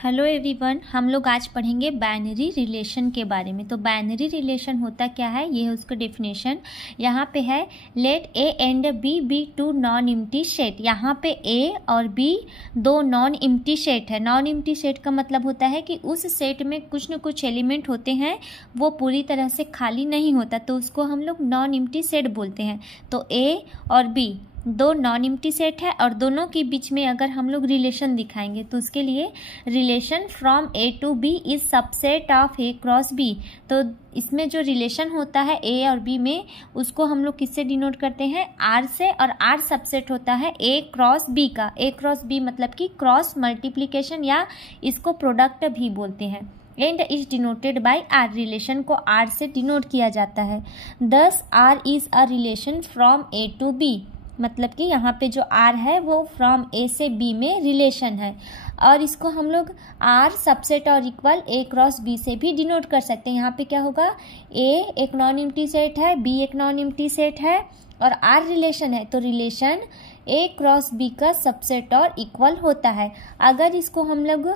Hello everyone, हम लोग आज पढ़ेंगे बाइनरी रिलेशन के बारे में। तो बाइनरी रिलेशन होता क्या है, ये है उसका डेफिनेशन। यहाँ पे है let A and B be two non empty set. यहाँ पे ए और बी दो नॉन एम्प्टी सेट है। नॉन एम्प्टी सेट का मतलब होता है कि उस सेट में कुछ न कुछ एलिमेंट होते हैं, वो पूरी तरह से खाली नहीं होता, तो उसको हम लोग नॉन एम्प्टी सेट बोलते हैं। तो ए और बी दो नॉन एम्प्टी सेट है और दोनों के बीच में अगर हम लोग रिलेशन दिखाएंगे तो उसके लिए relation from A to B is subset of A cross B. तो इसमें जो रिलेशन होता है ए और बी में, उसको हम लोग किससे डिनोट करते हैं, आर से। और आर सबसेट होता है ए क्रॉस बी का। ए क्रॉस बी मतलब कि क्रॉस मल्टीप्लिकेशन, या इसको प्रोडक्ट भी बोलते हैं। And is denoted by R. Relation को आर से डिनोट किया जाता है। Thus R is a relation from A to B, मतलब कि यहाँ पे जो R है वो फ्रॉम A से B में रिलेशन है। और इसको हम लोग R सबसेट और इक्वल A क्रॉस B से भी डिनोट कर सकते हैं। यहाँ पे क्या होगा, A एक नॉन एम्प्टी सेट है, B एक नॉन एम्प्टी सेट है और R रिलेशन है, तो रिलेशन A क्रॉस B का सबसेट और इक्वल होता है। अगर इसको हम लोग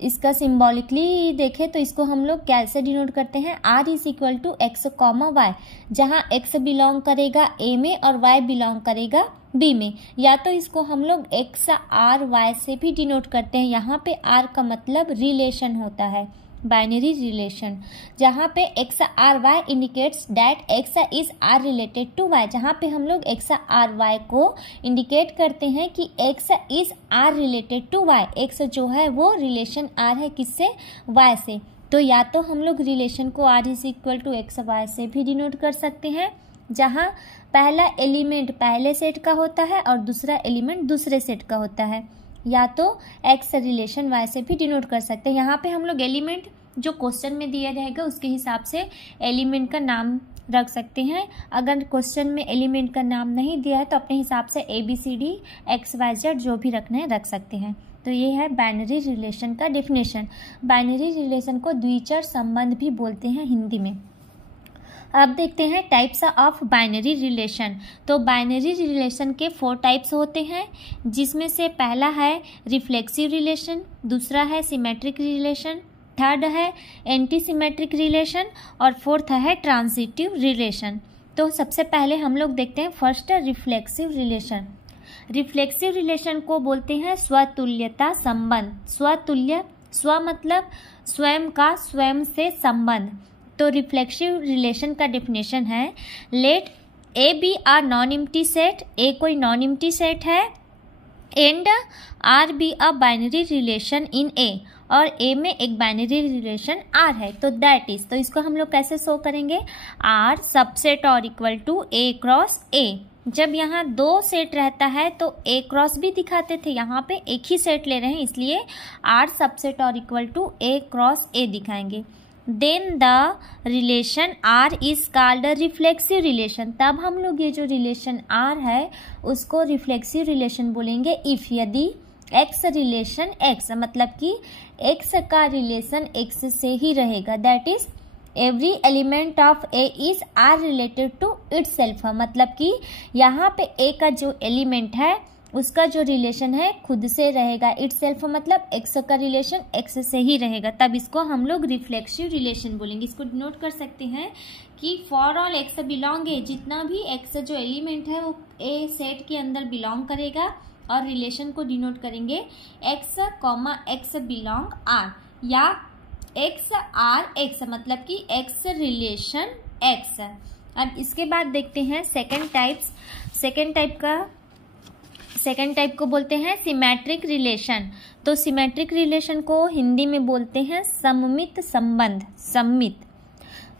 इसका सिम्बॉलिकली देखें तो इसको हम लोग कैसे डिनोट करते हैं, R is equal to x comma y, जहाँ x बिलोंग करेगा A में और y बिलोंग करेगा B में। या तो इसको हम लोग एक्स आर वाई से भी डिनोट करते हैं। यहाँ पे R का मतलब रिलेशन होता है, बाइनरी रिलेशन, जहाँ पे x R y indicates that x is R related to y. जहाँ पे हम लोग एक्स आर वाई को इंडिकेट करते हैं कि x is R related to y. X जो है वो रिलेशन आर है किससे, वाई से। तो या तो हम लोग रिलेशन को R is equal to x y से भी डिनोट कर सकते हैं, जहाँ पहला एलिमेंट पहले सेट का होता है और दूसरा एलिमेंट दूसरे सेट का होता है। या तो एक्स रिलेशन वाई से भी डिनोट कर सकते हैं। यहाँ पे हम लोग एलिमेंट जो क्वेश्चन में दिया जाएगा उसके हिसाब से एलिमेंट का नाम रख सकते हैं। अगर क्वेश्चन में एलिमेंट का नाम नहीं दिया है तो अपने हिसाब से ABCD XYZ जो भी रखना है रख सकते हैं। तो ये है बाइनरी रिलेशन का डेफिनेशन। बाइनरी रिलेशन को द्विचर संबंध भी बोलते हैं हिंदी में। अब देखते हैं टाइप्स ऑफ बाइनरी रिलेशन। तो बाइनरी रिलेशन के 4 टाइप्स होते हैं, जिसमें से पहला है रिफ्लेक्सिव रिलेशन, दूसरा है सिमेट्रिक रिलेशन, थर्ड है एंटी सिमेट्रिक रिलेशन और फोर्थ है ट्रांजिटिव रिलेशन। तो सबसे पहले हम लोग देखते हैं first reflexive relation. Reflexive relation को बोलते हैं स्वतुल्यता संबंध। स्वतुल्य, स्व मतलब स्वयं का, स्वयं से संबंध। तो रिफ्लेक्सिव रिलेशन का डेफिनेशन है let A be R non empty set. A कोई नॉन एम्प्टी सेट है and R be a binary relation in A, और ए में एक बाइनरी रिलेशन आर है। तो दैट इज, तो इसको हम लोग कैसे शो करेंगे, आर सबसेट और equal to A cross A. जब यहाँ 2 सेट रहता है तो ए क्रॉस भी दिखाते थे, यहाँ पे एक ही सेट ले रहे हैं इसलिए आर सबसेट और equal to A cross A दिखाएंगे। Then the relation R is called reflexive relation. तब हम लोग ये जो रिलेशन आर है उसको रिफ्लेक्सिव रिलेशन बोलेंगे इफ, यदि एक्स रिलेशन एक्स, मतलब कि एक्स का रिलेशन एक्स से ही रहेगा। That is every element of A is R related to itself. मतलब कि यहाँ पे ए का जो एलिमेंट है उसका जो रिलेशन है खुद से रहेगा। इटसेल्फ मतलब एक्स का रिलेशन एक्स से ही रहेगा, तब इसको हम लोग रिफ्लेक्सिव रिलेशन बोलेंगे। इसको नोट कर सकते हैं कि फॉर ऑल एक्स बिलोंग ए, जितना भी एक्स जो एलिमेंट है वो ए सेट के अंदर बिलोंग करेगा, और रिलेशन को डिनोट करेंगे x comma x belong R, या एक्स आर एक्स, मतलब कि एक्स रिलेशन एक्स। अब इसके बाद देखते हैं सेकेंड टाइप को बोलते हैं सिमेट्रिक रिलेशन। तो सिमेट्रिक रिलेशन को हिंदी में बोलते हैं सममित संबंध। सममित,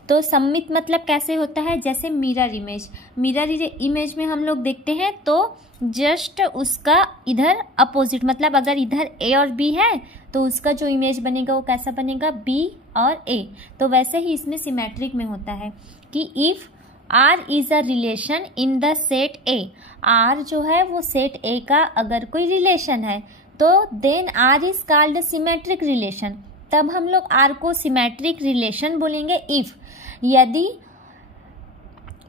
तो सममित मतलब कैसे होता है, जैसे मिरर इमेज। मिरर इमेज में हम लोग देखते हैं तो जस्ट उसका इधर अपोजिट, मतलब अगर इधर ए और बी है तो उसका जो इमेज बनेगा वो कैसा बनेगा, बी और ए। तो वैसे ही इसमें सिमेट्रिक में होता है कि if R is a relation in the set A, R जो है वो सेट ए का अगर कोई रिलेशन है तो then R is called symmetric relation. तब हम लोग आर को सिमेट्रिक रिलेशन बोलेंगे इफ, यदि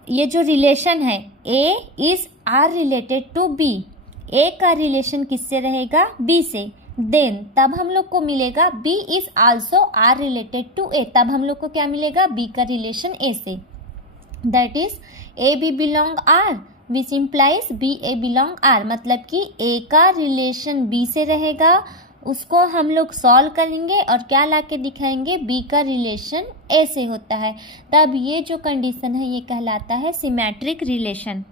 ये जो रिलेशन है A is R related to B, A का रिलेशन किससे रहेगा, बी से। देन तब हम लोग को मिलेगा B is also R related to A, तब हम लोग को क्या मिलेगा, बी का रिलेशन ए से, that is A B belong R which implies B A belong R, मतलब कि ए का रिलेशन बी से रहेगा, उसको हम लोग सॉल्व करेंगे और क्या लाके दिखाएंगे, बी का रिलेशन ए से होता है, तब ये जो कंडीशन है ये कहलाता है सिमेट्रिक रिलेशन।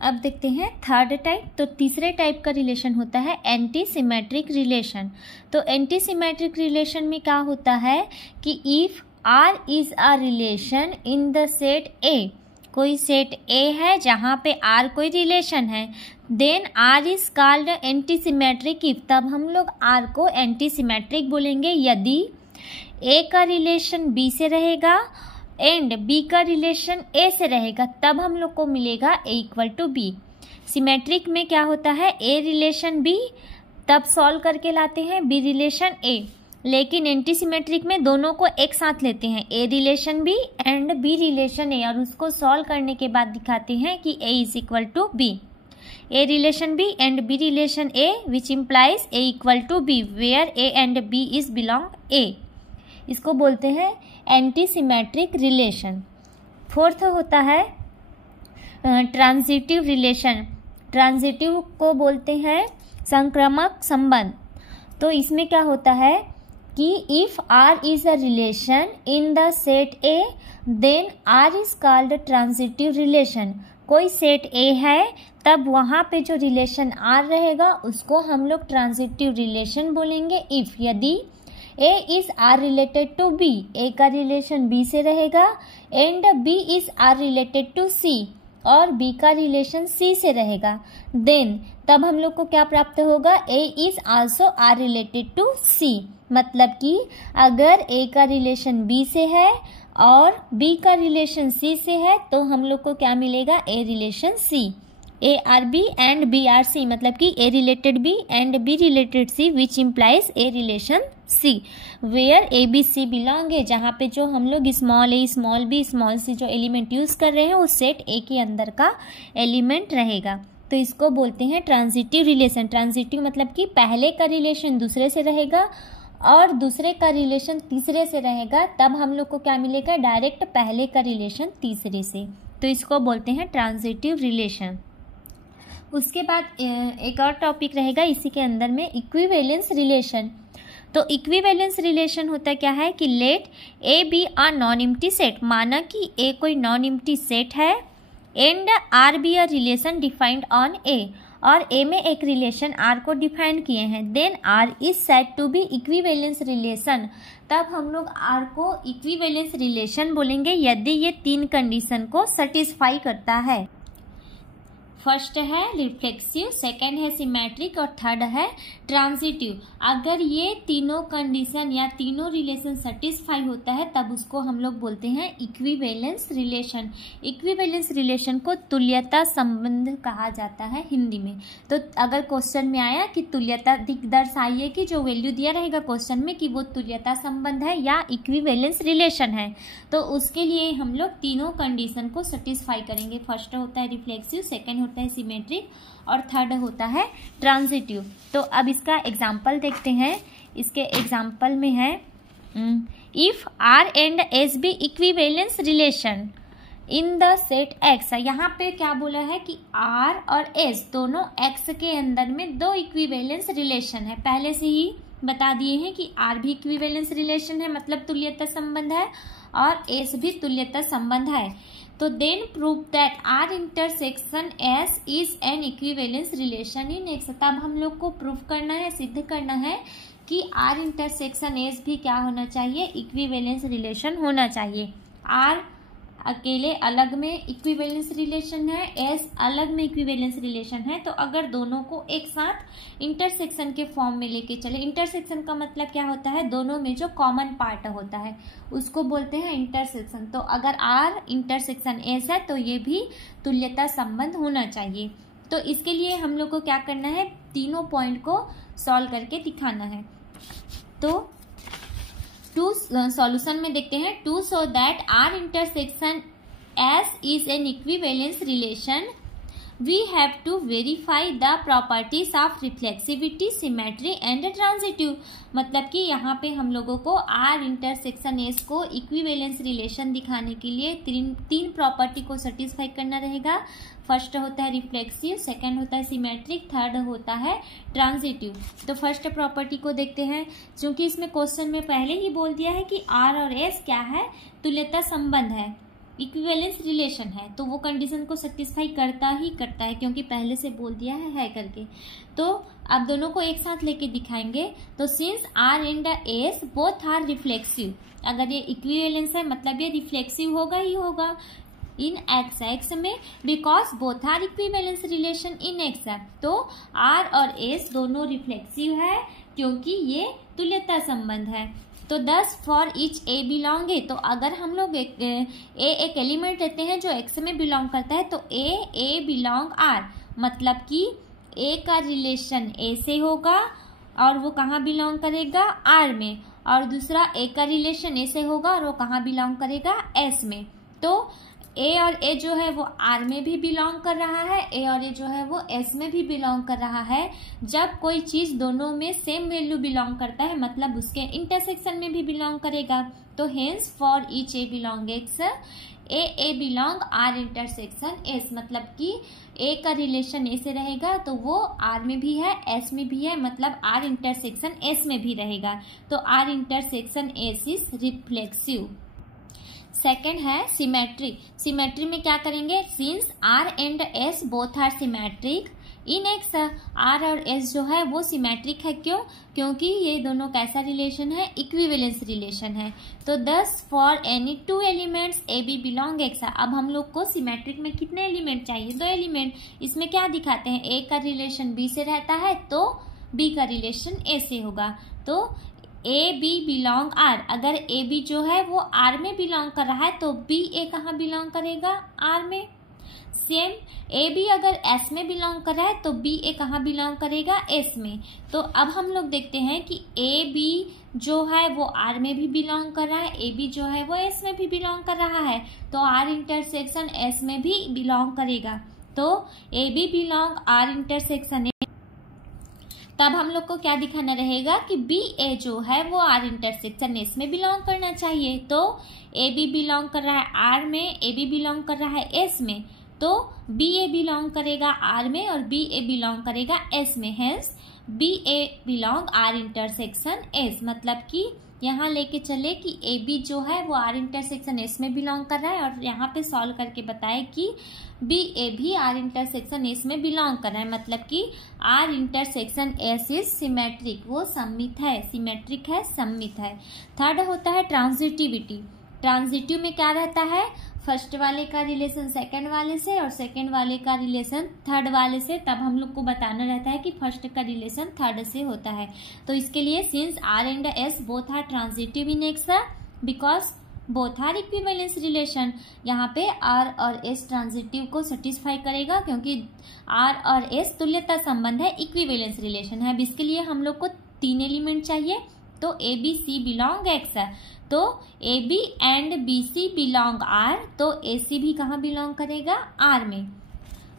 अब देखते हैं थर्ड टाइप। तो तीसरे टाइप का रिलेशन होता है एंटी सिमेट्रिक रिलेशन। तो एंटी सिमेट्रिक रिलेशन में क्या होता है कि if R is a relation in the set A, कोई सेट ए है जहाँ पे आर कोई रिलेशन है, then R is called anti symmetric if, तब हम लोग आर को एंटी सिमेट्रिक बोलेंगे यदि ए का रिलेशन बी से रहेगा एंड बी का रिलेशन ए से रहेगा, तब हम लोग को मिलेगा ए इक्वल टू बी। सिमेट्रिक में क्या होता है, ए रिलेशन बी, तब सॉल्व करके लाते हैं बी रिलेशन ए, लेकिन एंटी सिमेट्रिक में दोनों को एक साथ लेते हैं, A relation B and B relation A, और उसको सॉल्व करने के बाद दिखाते हैं कि A is equal to B, A relation B and B relation A which implies A equal to B where A and B is belong A, इसको बोलते हैं एंटी सिमेट्रिक रिलेशन। फोर्थ होता है ट्रांजिटिव रिलेशन, ट्रांजिटिव को बोलते हैं संक्रामक संबंध। तो इसमें क्या होता है कि if R is a relation in the set A then R is called transitive relation, कोई सेट ए है तब वहाँ पे जो रिलेशन आर रहेगा उसको हम लोग ट्रांजिटिव रिलेशन बोलेंगे इफ, यदि A is R related to B, A का रिलेशन बी से रहेगा and B is R related to C और बी का रिलेशन सी से रहेगा, देन तब हम लोग को क्या प्राप्त होगा, A is also R related to C, मतलब कि अगर ए का रिलेशन बी से है और बी का रिलेशन सी से है तो हम लोग को क्या मिलेगा, A relation C, A R B and B R C, मतलब कि A related B and B related C which implies A relation C, where A B C belong है, जहाँ पे जो हम लोग small a small b small c जो element use कर रहे हैं उस सेट ए के अंदर का एलिमेंट रहेगा। तो इसको बोलते हैं ट्रांजिटिव रिलेशन। ट्रांजिटिव मतलब कि पहले का रिलेशन दूसरे से रहेगा और दूसरे का रिलेशन तीसरे से रहेगा, तब हम लोग को क्या मिलेगा, डायरेक्ट पहले का रिलेशन तीसरे से, तो इसको बोलते हैं ट्रांजिटिव रिलेशन। उसके बाद एक और टॉपिक रहेगा इसी के अंदर में, इक्विवेलेंस रिलेशन। तो इक्विवेलेंस रिलेशन होता क्या है कि let A be a non empty set, माना कि ए कोई नॉन एम्प्टी सेट है and R be a relation defined on A, और ए में एक रिलेशन आर को डिफाइन किए हैं, then R is said to be equivalence relation, तब हम लोग आर को इक्विवेलेंस रिलेशन बोलेंगे यदि ये तीन कंडीशन को सेटिस्फाई करता है। फर्स्ट है रिफ्लेक्सिव, सेकंड है सिमेट्रिक और थर्ड है ट्रांजिटिव। अगर ये तीनों कंडीशन या तीनों रिलेशन सेटिस्फाई होता है तब उसको हम लोग बोलते हैं इक्विवेलेंस रिलेशन। इक्विवेलेंस रिलेशन को तुल्यता संबंध कहा जाता है हिंदी में। तो अगर क्वेश्चन में आया कि तुल्यता दर्शाइए कि जो वैल्यू दिया रहेगा क्वेश्चन में कि वो तुल्यता संबंध है या इक्विवेलेंस रिलेशन है, तो उसके लिए हम लोग तीनों कंडीशन को सेटिस्फाई करेंगे। फर्स्ट होता है रिफ्लेक्सिव, सेकंड होता है सिमेट्रिक और थर्ड होता है ट्रांजिटिव। तो अब इसका एग्जाम्पल देखते हैं। इसके एग्जाम्पल में है if R and S be equivalence relation in the set X. यहाँ पे क्या बोला है कि आर और एस दोनों एक्स के अंदर में दो इक्विवेलेंस रिलेशन है। पहले से ही बता दिए हैं कि आर भी इक्विवेलेंस रिलेशन है मतलब तुल्यता संबंध है और एस भी तुल्यता संबंध है। तो then prove that R intersection S is an equivalence relation in X. तब हम लोग को प्रूव करना है, सिद्ध करना है कि आर इंटरसेक्शन एस भी क्या होना चाहिए, इक्विवेलेंस रिलेशन होना चाहिए। आर अकेले अलग में इक्विवेलेंस रिलेशन है, एस अलग में इक्विवेलेंस रिलेशन है। तो अगर दोनों को एक साथ इंटरसेक्शन के फॉर्म में लेके चले, इंटरसेक्शन का मतलब क्या होता है, दोनों में जो कॉमन पार्ट होता है उसको बोलते हैं इंटरसेक्शन। तो अगर आर इंटरसेक्शन एस है तो ये भी तुल्यता संबंध होना चाहिए। तो इसके लिए हम लोग को क्या करना है, तीनों पॉइंट को सॉल्व करके दिखाना है। तो टू सॉल्यूशन में देखते हैं, to show that R intersection S is an equivalence relation we have to verify the properties of reflexivity, symmetry and transitive. मतलब कि यहाँ पे हम लोगों को आर इंटरसेक्शन एस को इक्विवेलेंस रिलेशन दिखाने के लिए तीन प्रॉपर्टी को सेटिस्फाई करना रहेगा। फर्स्ट होता है रिफ्लेक्सिव, सेकंड होता है सिमेट्रिक, थर्ड होता है ट्रांजिटिव। तो फर्स्ट प्रॉपर्टी को देखते हैं। क्योंकि इसमें क्वेश्चन में पहले ही बोल दिया है कि आर और एस क्या है, तुल्यता संबंध है, इक्विवेलेंस रिलेशन है, तो वो कंडीशन को सेटिस्फाई करता है क्योंकि पहले से बोल दिया है करके। तो अब दोनों को एक साथ लेके दिखाएंगे। तो since R and S both are reflexive, अगर ये इक्विवेलेंस है मतलब ये रिफ्लेक्सिव होगा ही होगा इन एक्स, एक्स में, because both are equivalence relation in X. तो आर और एस दोनों रिफ्लेक्सिव है क्योंकि ये तुल्यता संबंध है। तो 10 for each A belong A, तो अगर हम लोग एक एलिमेंट लेते हैं जो एक्स में बिलोंग करता है तो ए बिलोंग आर, मतलब कि ए का रिलेशन ए से होगा और वो कहाँ बिलोंग करेगा, आर में, और दूसरा ए का रिलेशन ए से होगा और वो कहाँ बिलोंग करेगा, एस में। तो ए और ए जो है वो आर में भी बिलोंग कर रहा है, ए और ए जो है वो एस में भी बिलोंग कर रहा है। जब कोई चीज दोनों में सेम वैल्यू बिलोंग करता है मतलब उसके इंटरसेक्शन में भी बिलोंग करेगा। तो hence for each A belong X, A belong R intersection S, मतलब कि ए का रिलेशन ए से रहेगा तो वो आर में भी है, एस में भी है, मतलब आर इंटरसेक्शन एस में भी रहेगा। तो R intersection S is reflexive. Second है सिमेट्री। सिमेट्री में क्या करेंगे, since R and S both are symmetric in X, R और एस जो है वो सिमेट्रिक है, क्योंकि ये दोनों कैसा रिलेशन है, इक्विवेलेंस रिलेशन है। तो 10 for any two elements A B belong X. अब हम लोग को सिमेट्रिक में कितने एलिमेंट चाहिए, 2 एलिमेंट। इसमें क्या दिखाते हैं, ए का रिलेशन बी से रहता है तो बी का रिलेशन ए से होगा। तो ए बी बिलोंग आर, अगर ए बी जो है वो आर में बिलोंग कर रहा है तो बी ए कहाँ बिलोंग करेगा, आर में। सेम ए बी अगर एस में बिलोंग कर रहा है तो बी ए कहाँ बिलोंग करेगा, एस में। तो अब हम लोग देखते हैं कि ए बी जो है वो आर में भी बिलोंग कर रहा है, ए बी जो है वो एस में भी बिलोंग कर रहा है, तो आर इंटरसेक्शन एस में भी बिलोंग करेगा। तो A B belong R intersection, तब हम लोग को क्या दिखाना रहेगा कि बी ए जो है वो आर इंटरसेक्शन एस में बिलोंग करना चाहिए। तो ए बी बिलोंग कर रहा है आर में, ए बी बिलोंग कर रहा है एस में, तो बी ए बिलोंग करेगा आर में और बी ए बिलोंग करेगा एस में। Hence B A belong R intersection S, मतलब कि यहाँ लेके चले कि ए बी जो है वो आर इंटरसेक्शन एस में बिलोंग कर रहा है, और यहाँ पे सॉल्व करके बताए कि बी ए भी आर इंटरसेक्शन एस में बिलोंग कर रहा है, मतलब कि R intersection S is symmetric, वो सममित है, सिमेट्रिक है, सममित है। थर्ड होता है ट्रांजिटिविटी। ट्रांजिटिव में क्या रहता है, फर्स्ट वाले का रिलेशन सेकंड वाले से और सेकंड वाले का रिलेशन थर्ड वाले से, तब हम लोग को बताना रहता है कि फर्स्ट का रिलेशन थर्ड से होता है। तो इसके लिए since R and S both are transitive in X, because both are equivalence relation, यहाँ पे आर और एस ट्रांजिटिव को सेटिस्फाई करेगा क्योंकि आर और एस तुल्यता संबंध है, इक्विवेलेंस रिलेशन है। अब इसके लिए हम लोग को 3 एलिमेंट चाहिए। तो A B C belong X, तो A B and B C belong R, तो ए सी भी कहाँ बिलोंग करेगा, आर में।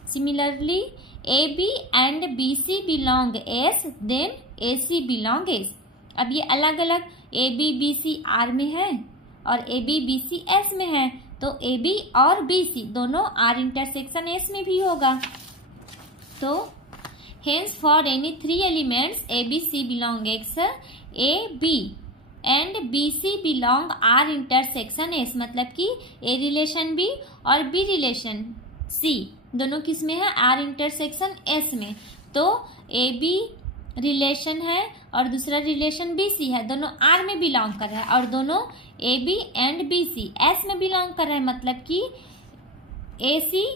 Similarly A B and B C belong S, then A C belong S. अब ये अलग अलग A B B C R में है और A B B C S में है, तो ए बी और बी सी दोनों आर इंटरसेक्शन एस में भी होगा। तो hence for any 3 elements A B C belong X, A B and B C belong R intersection S, मतलब कि ए रिलेशन बी और बी रिलेशन सी दोनों किस में है, आर इंटरसेक्शन एस में। तो ए बी रिलेशन है और दूसरा रिलेशन बी सी है, दोनों आर में बिलोंग कर रहा है, और दोनों A B and B C S में बिलोंग कर रहा है, मतलब कि ए सी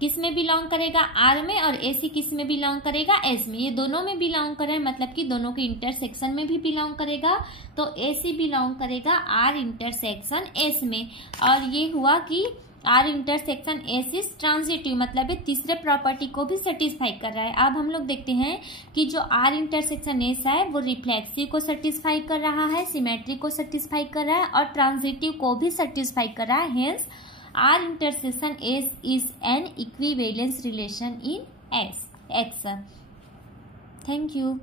किस में बिलोंग करेगा, आर में, और ए सी किस में बिलोंग करेगा, एस में। ये दोनों में बिलोंग कर रहे हैं, मतलब कि दोनों के इंटरसेक्शन में भी बिलोंग करेगा, तो ए सी बिलोंग करेगा आर इंटरसेक्शन एस में। और ये हुआ कि R intersection S is transitive, मतलब ये तीसरे प्रॉपर्टी को भी सेटिस्फाई कर रहा है। अब हम लोग देखते हैं कि जो आर इंटरसेक्शन एस है वो रिफ्लेक्सिव को सेटिस्फाई कर रहा है, सिमेट्री को सेटिस्फाई कर रहा है और ट्रांजिटिव को भी सेटिस्फाई कर रहा है। Hence R intersection S is an equivalence relation in X. Thank you.